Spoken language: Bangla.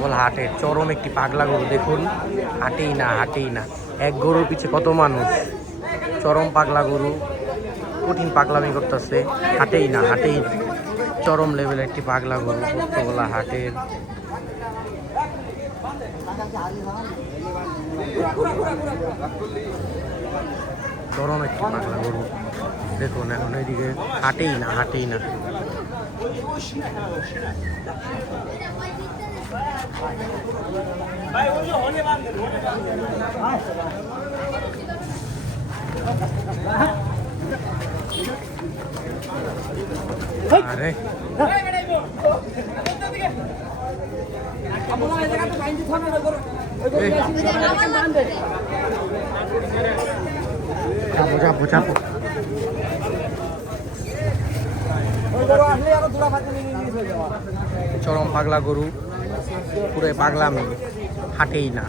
নগল হাটে চরম একটি পাগলা গরু দেখুন, হাটেই না হাটেই না। এক গরুর পিছে কত মানুষ, চরম পাগলা গরু, কঠিন পাগলামি করতেছে, হাটেই না হাটেই না। চরম লেভেলের একটি পাগলা গরু পোস্তগোলা হাটের। চরম একটি পাগলা গরু দেখুন, এখন এদিকে হাটেই না হাটেই না। আরে যাবো যাবো। চরম পাগলা গরু, পুরো পাগলামি, হাটেই না।